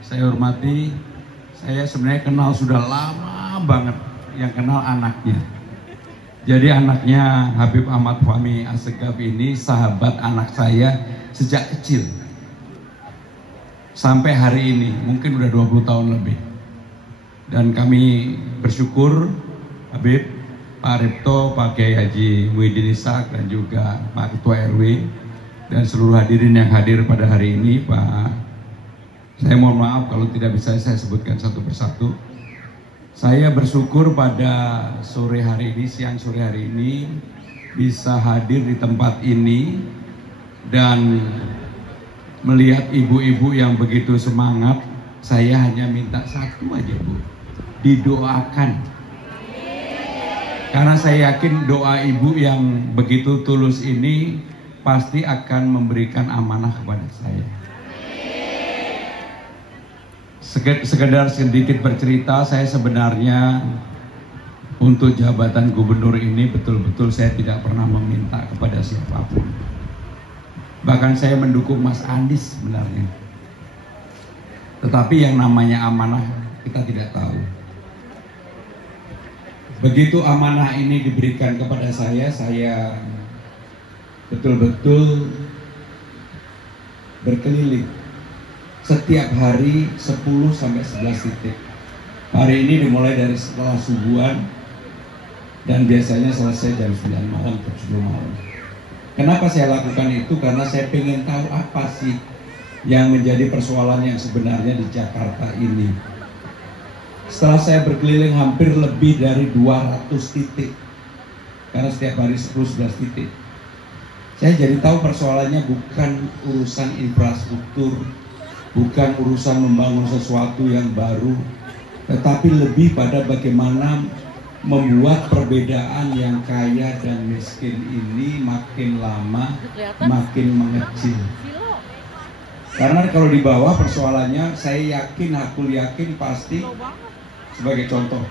saya hormati, saya sebenarnya kenal sudah lama banget, yang kenal anaknya. Jadi anaknya Habib Ahmad Fahmi Assegaf ini sahabat anak saya sejak kecil. Sampai hari ini, mungkin udah 20 tahun lebih. Dan kami bersyukur Habib, Pak Repto, Pak Kiai Haji Muhyiddin Ishak, dan juga Pak Ketua RW, dan seluruh hadirin yang hadir pada hari ini. Pak, saya mohon maaf kalau tidak bisa saya sebutkan satu persatu. Saya bersyukur pada sore hari ini, siang sore hari ini, bisa hadir di tempat ini dan melihat ibu-ibu yang begitu semangat. Saya hanya minta satu aja, Bu, didoakan. Karena saya yakin doa ibu yang begitu tulus ini pasti akan memberikan amanah kepada saya. Sekedar sedikit bercerita, saya sebenarnya untuk jabatan gubernur ini betul-betul saya tidak pernah meminta kepada siapapun. Bahkan saya mendukung Mas Andis sebenarnya. Tetapi yang namanya amanah kita tidak tahu. Begitu amanah ini diberikan kepada saya betul-betul berkeliling. Setiap hari 10 sampai 11 titik. Hari ini dimulai dari setelah subuhan dan biasanya selesai jam 9 malam ke 10 malam. Kenapa saya lakukan itu? Karena saya ingin tahu apa sih yang menjadi persoalan yang sebenarnya di Jakarta ini. Setelah saya berkeliling hampir lebih dari 200 titik, karena setiap hari 10-11 titik, saya jadi tahu persoalannya bukan urusan infrastruktur, bukan urusan membangun sesuatu yang baru, tetapi lebih pada bagaimana membuat perbedaan yang kaya dan miskin ini makin lama makin mengecil. Karena kalau di bawah persoalannya, saya aku yakin pasti, sebagai contoh,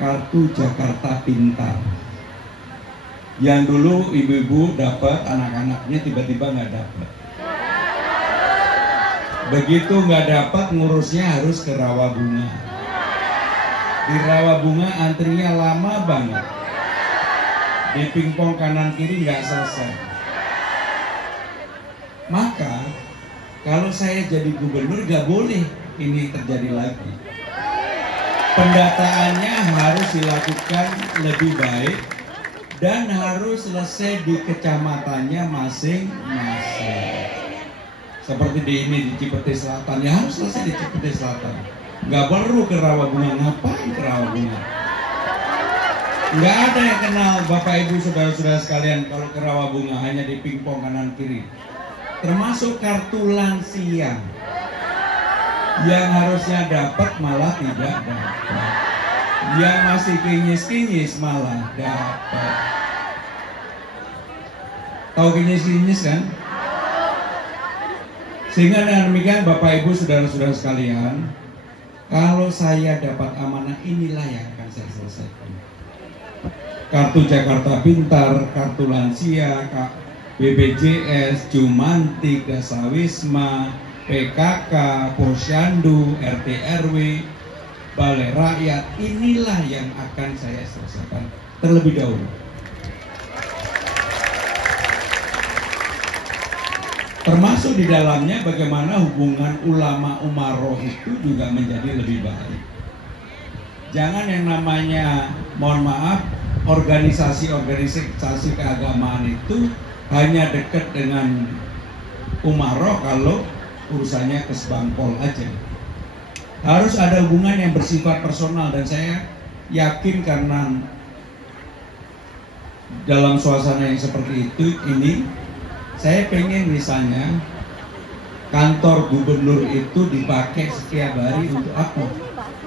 kartu Jakarta Pintar. Yang dulu ibu-ibu dapat, anak-anaknya tiba-tiba nggak dapat. Begitu nggak dapat, ngurusnya harus ke Rawabunga. Di Rawabunga antrinya lama banget. Di pingpong kanan kiri nggak selesai. Maka kalau saya jadi gubernur nggak boleh ini terjadi lagi. Pendataannya harus dilakukan lebih baik dan harus selesai di kecamatannya masing-masing. Seperti di Cipete Selatan, ya harus selesai di Cipete Selatan. Nggak perlu ke Rawabunga. Ngapain ke Rawabunga? Nggak ada yang kenal Bapak Ibu saudara-saudara sekalian kalau ke Rawabunga, hanya di pingpong kanan kiri. Termasuk kartu lansia yang harusnya dapat malah tidak dapat. Yang masih kinyis-kinyis malah dapat. Tahu kinyis-kinyis kan? Sehingga dengan demikian Bapak Ibu saudara-saudara sekalian, kalau saya dapat amanah, inilah yang akan saya selesaikan. Kartu Jakarta Pintar, kartu lansia, BPJS, Jumantik, Dasawisma, PKK, Posyandu, RT RW, Balai Rakyat, inilah yang akan saya selesaikan terlebih dahulu. Termasuk di dalamnya bagaimana hubungan ulama umaroh itu juga menjadi lebih baik. Jangan yang namanya, mohon maaf, organisasi keagamaan itu hanya dekat dengan umaroh kalau urusannya ke Sebangpol aja. Harus ada hubungan yang bersifat personal, dan saya yakin karena dalam suasana yang seperti ini, saya pengen misalnya kantor gubernur itu dipakai setiap hari untuk apa?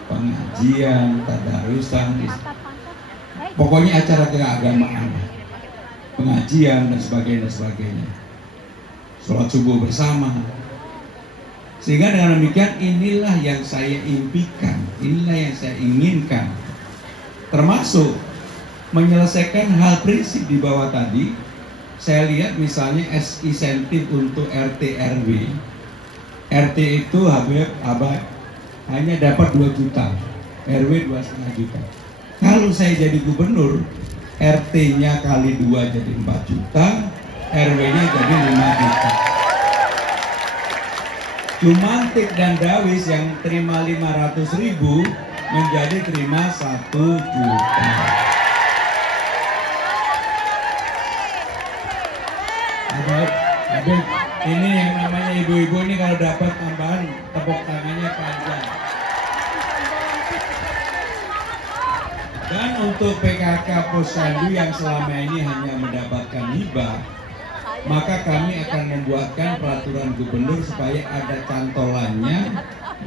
Pengajian, tadarusan, pokoknya acara keagamaan, pengajian dan sebagainya. Sholat subuh bersama. Sehingga dengan demikian inilah yang saya impikan, inilah yang saya inginkan. Termasuk menyelesaikan hal prinsip di bawah tadi. Saya lihat misalnya insentif untuk RT RW. RT itu Habib Abah hanya dapat 2 juta, RW 2,5 juta. Kalau saya jadi gubernur, RT-nya kali 2 jadi 4 juta, RW-nya jadi 5 juta. Jumantik dan Dawis yang terima 500.000 menjadi terima 1 juta. Habib, ini yang namanya ibu-ibu ini kalau dapat tambahan tepuk tangannya panjang. Dan untuk PKK Posyandu yang selama ini hanya mendapatkan hibah, maka kami akan membuatkan peraturan gubernur supaya ada cantolannya.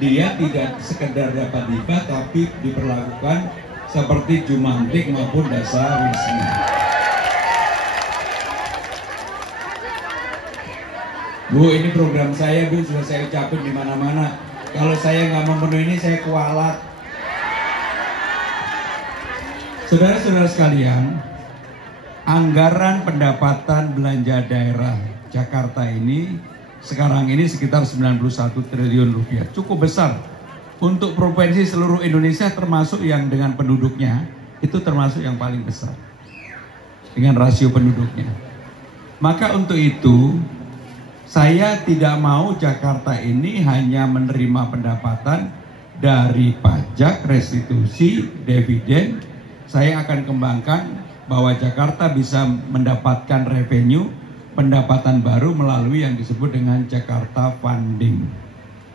Dia tidak sekedar dapat hibah tapi diperlakukan seperti Jumantik maupun Dasar Wisma. Bu, ini program saya, Bu, sudah saya ucapin di mana-mana. Kalau saya nggak memenuhi ini, saya kualat. Saudara-saudara sekalian, anggaran pendapatan belanja daerah Jakarta ini sekarang ini sekitar 91 triliun rupiah. Cukup besar untuk provinsi seluruh Indonesia, termasuk yang dengan penduduknya, itu termasuk yang paling besar dengan rasio penduduknya. Maka untuk itu, saya tidak mau Jakarta ini hanya menerima pendapatan dari pajak, restitusi, dividen. Saya akan kembangkan bahwa Jakarta bisa mendapatkan revenue, pendapatan baru melalui yang disebut dengan Jakarta Funding.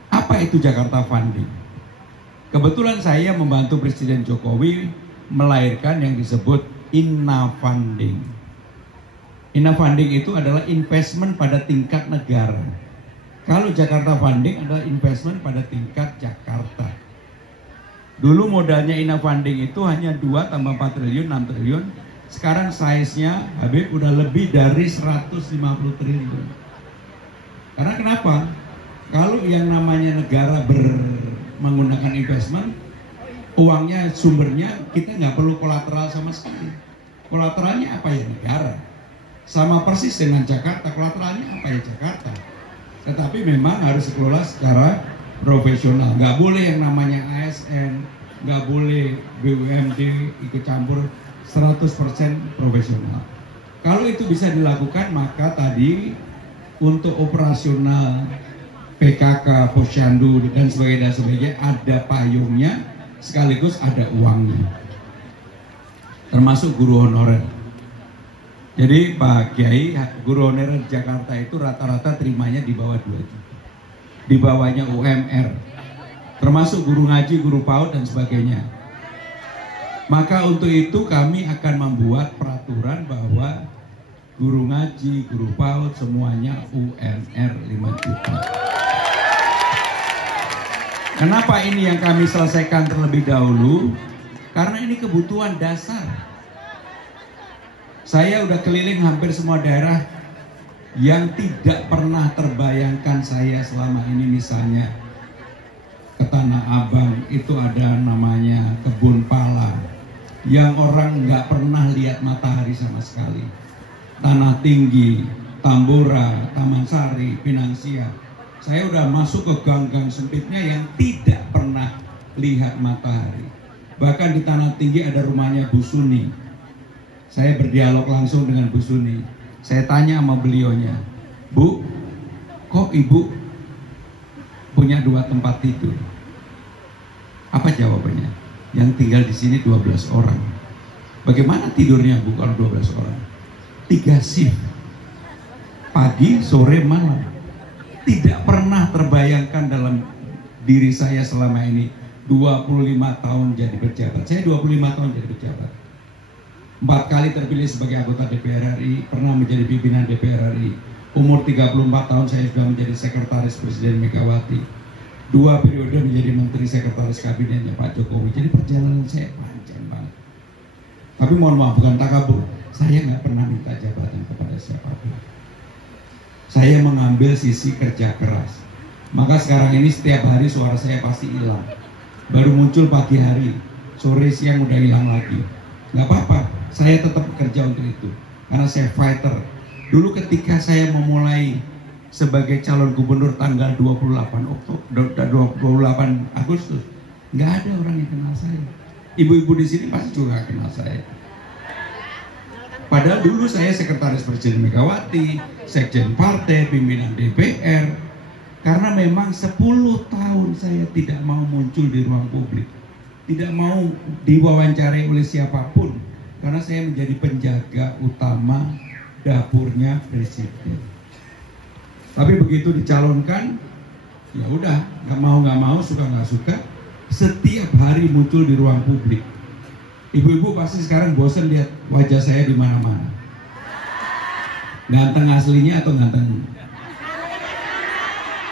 Apa itu Jakarta Funding? Kebetulan saya membantu Presiden Jokowi melahirkan yang disebut Inna Funding. Inna Funding itu adalah investment pada tingkat negara. Kalau Jakarta Funding adalah investment pada tingkat Jakarta. Dulu modalnya Inna Funding itu hanya 2 tambah 4 triliun, 6 triliun. Sekarang size-nya Habib udah lebih dari 150 triliun. Karena kenapa? Kalau yang namanya negara menggunakan investment, uangnya sumbernya kita nggak perlu kolateral sama sekali. Kolateralnya apa ya? Negara. Sama persis dengan Jakarta, kolateralnya apa ya? Jakarta. Tetapi memang harus dikelola secara profesional. Nggak boleh yang namanya ASN, nggak boleh BUMD ikut campur, 100% profesional. Kalau itu bisa dilakukan, maka tadi untuk operasional PKK, Posyandu dan sebagainya ada payungnya, sekaligus ada uangnya, termasuk guru honorer. Jadi Pak Kiai, guru honorer Jakarta itu rata-rata terimanya di bawah 2 juta, di bawahnya UMR, termasuk guru ngaji, guru PAUD dan sebagainya. Maka untuk itu kami akan membuat peraturan bahwa guru ngaji, guru PAUD semuanya UMR 5 juta. Kenapa ini yang kami selesaikan terlebih dahulu? Karena ini kebutuhan dasar. Saya udah keliling hampir semua daerah yang tidak pernah terbayangkan saya selama ini. Misalnya ke Tanah Abang itu ada namanya kebun pala yang orang nggak pernah lihat matahari sama sekali. Tanah Tinggi, Tambora, Taman Sari, Pinangsia. Saya udah masuk ke gang-gang sempitnya yang tidak pernah lihat matahari. Bahkan di Tanah Tinggi ada rumahnya Bu Suni. Saya berdialog langsung dengan Bu Suni. Saya tanya sama beliaunya, Bu, kok Ibu punya 2 tempat tidur? Apa jawabannya? Yang tinggal di sini 12 orang. Bagaimana tidurnya Bu kalau 12 orang? 3 shift. Pagi, sore, malam. Tidak pernah terbayangkan dalam diri saya selama ini 25 tahun jadi pejabat. Saya 25 tahun jadi pejabat. 4 kali terpilih sebagai anggota DPR RI, pernah menjadi pimpinan DPR RI. Umur 34 tahun saya sudah menjadi sekretaris Presiden Megawati. 2 periode menjadi menteri sekretaris kabinetnya Pak Jokowi. Jadi perjalanan saya panjang banget. Tapi mohon maaf, bukan takabur. Saya nggak pernah minta jabatan kepada siapapun. Saya mengambil sisi kerja keras. Maka sekarang ini setiap hari suara saya pasti hilang. Baru muncul pagi hari, sore siang udah hilang lagi. Nggak apa-apa, saya tetap bekerja untuk itu. Karena saya fighter. Dulu ketika saya memulai sebagai calon gubernur tanggal 28 Agustus. Nggak ada orang yang kenal saya. Ibu-ibu di sini pasti juga nggak kenal saya. Padahal dulu saya sekretaris Presiden Megawati, sekjen partai, pimpinan DPR. Karena memang 10 tahun saya tidak mau muncul di ruang publik, tidak mau diwawancarai oleh siapapun, karena saya menjadi penjaga utama dapurnya Presiden. Tapi begitu dicalonkan, ya udah, nggak mau, suka nggak suka, setiap hari muncul di ruang publik. Ibu-ibu pasti sekarang bosan lihat wajah saya di mana-mana. Ganteng aslinya atau ganteng?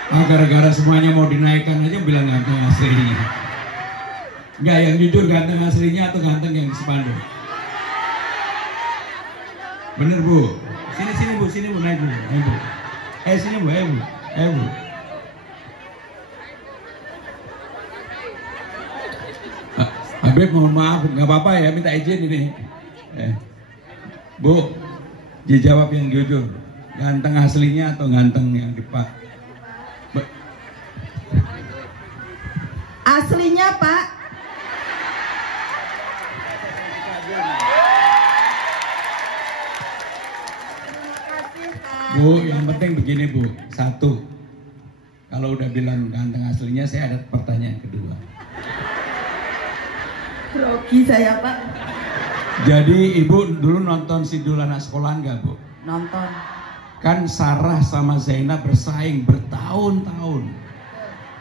Gara-gara semuanya mau dinaikkan aja bilang ganteng aslinya. Enggak, yang jujur ganteng aslinya atau ganteng yang di spanduk? Bener Bu. Sini Bu, naik Bu. Sini Bu, Bu. Habib mohon maaf, nggak apa-apa ya, minta izin ini. Bu, dijawab yang jujur, ganteng aslinya atau ganteng yang dipak? Aslinya Pak. Bu, yang penting begini Bu, satu, kalau udah bilang ganteng aslinya, saya ada pertanyaan kedua. Grogi saya Pak. Jadi Ibu dulu nonton Sidul Anak Sekolah nggak Bu? Nonton. Kan Sarah sama Zainab bersaing bertahun-tahun.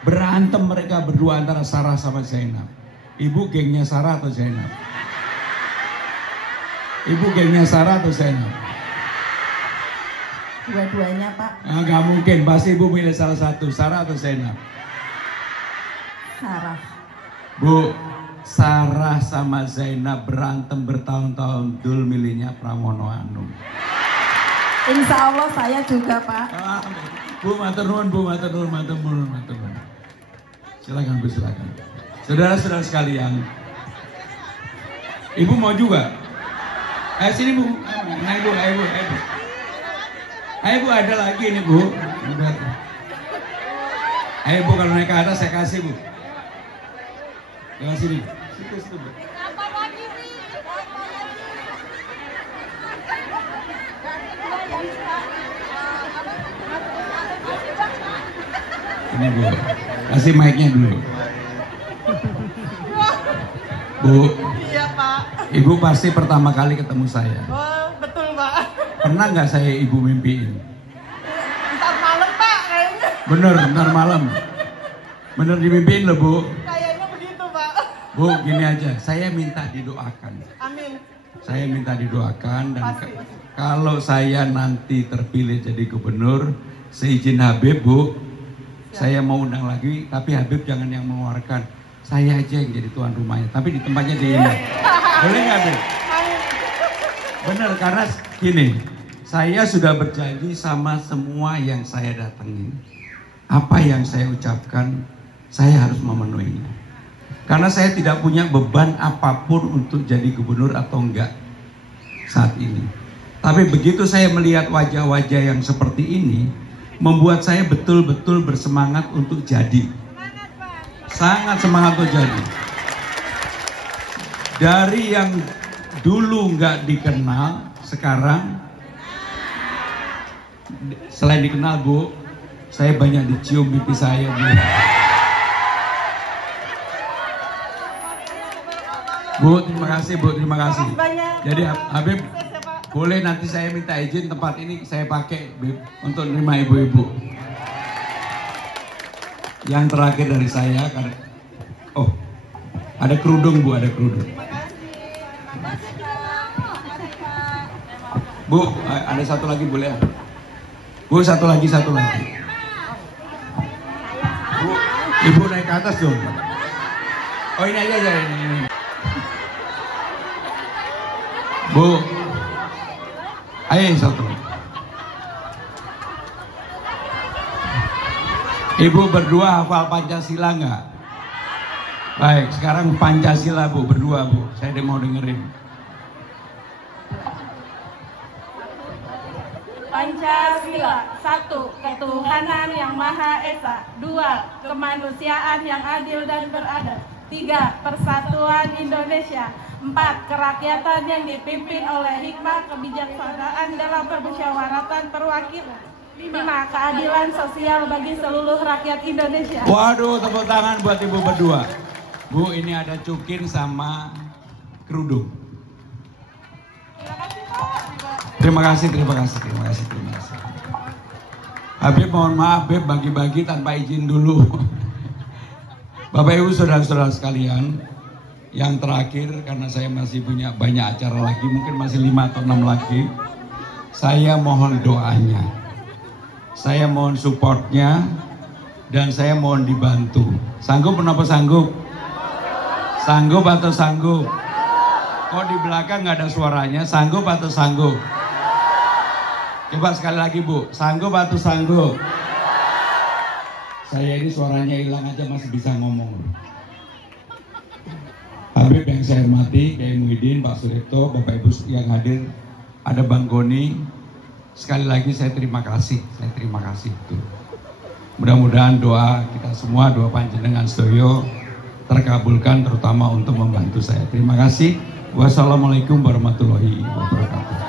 Berantem mereka berdua antara Sarah sama Zainab. Ibu gengnya Sarah atau Zainab? Ibu gengnya Sarah atau Zainab? Dua-duanya Pak. Nah, nggak mungkin, pasti Ibu milih salah satu, Sarah atau Zainab? Sarah. Bu, Sarah sama Zainab berantem bertahun-tahun, Dul milihnya Pramono Anung. Insya Allah saya juga Pak. Bu, matur nuwun, Bu, matur nuwun. Silakan Bu, silakan. Saudara-saudara sekalian, Ibu mau juga? Sini Bu, ayo Bu. Ayo Bu, ada lagi nih Bu. Ayo Bu, kalau naik ke atas saya kasih Bu. Jangan sini. Situ Bu. Ini Bu, kasih mic-nya dulu. Bu. Iya Pak. Ibu pasti pertama kali ketemu saya. Oh betul Pak. Pernah nggak saya Ibu mimpiin? Ntar malam Pak kayaknya. Bener, ntar malam. Bener dimimpiin loh Bu. Kayaknya begitu Pak. Bu, gini aja, saya minta didoakan. Amin. Saya minta didoakan dan Pasti. kalau saya nanti terpilih jadi gubernur, seizin Habib Bu, saya mau undang lagi, tapi Habib jangan yang mengeluarkan. Saya aja yang jadi tuan rumahnya, tapi di tempatnya dia. Boleh nggak Habib? Bener, karena gini, saya sudah berjanji sama semua yang saya datengin. Apa yang saya ucapkan, saya harus memenuhinya. Karena saya tidak punya beban apapun untuk jadi gubernur atau enggak saat ini. Tapi begitu saya melihat wajah-wajah yang seperti ini, membuat saya betul-betul bersemangat untuk jadi. Sangat semangat untuk jadi. Dari yang dulu nggak dikenal, sekarang selain dikenal Bu, saya banyak dicium pipi saya Bu. Bu, terima kasih Bu, terima kasih. Jadi Habib, boleh nanti saya minta izin tempat ini saya pakai untuk menerima ibu-ibu. Yang terakhir dari saya, karena ada kerudung Bu, ada kerudung. Bu, ada satu lagi boleh? Bu, satu lagi. Bu, Ibu naik ke atas dong. Oh ini aja ini. Bu, ayo satu. Ibu berdua hafal Pancasila nggak? Baik, sekarang Pancasila Bu, berdua Bu. Saya mau dengerin. Pancasila. 1. Ketuhanan yang Maha Esa. 2. Kemanusiaan yang adil dan beradab. 3. Persatuan Indonesia. 4. Kerakyatan yang dipimpin oleh hikmah kebijaksanaan dalam permusyawaratan perwakilan. 5. Keadilan sosial bagi seluruh rakyat Indonesia. Waduh, tepuk tangan buat ibu berdua. Bu, ini ada cukin sama kerudung. Terima kasih. Habib, mohon maaf, Habib bagi-bagi tanpa izin dulu. Bapak Ibu saudara-saudara sekalian, yang terakhir karena saya masih punya banyak acara lagi, mungkin masih 5 atau 6 lagi. Saya mohon doanya, saya mohon supportnya, dan saya mohon dibantu. Sanggup kenapa sanggup? Sanggup atau sanggup? Kok di belakang nggak ada suaranya? Sanggup atau sanggup? Coba sekali lagi Bu, sanggup atau sanggup? Saya ini suaranya hilang aja masih bisa ngomong. Habib yang saya hormati, Kiai Muhyiddin, Pak Suryipto, Bapak Ibu yang hadir, ada Bang Goni. Sekali lagi saya terima kasih tuh. Mudah-mudahan doa kita semua, doa panjenengan sedaya terkabulkan, terutama untuk membantu saya. Terima kasih. Wassalamualaikum warahmatullahi wabarakatuh.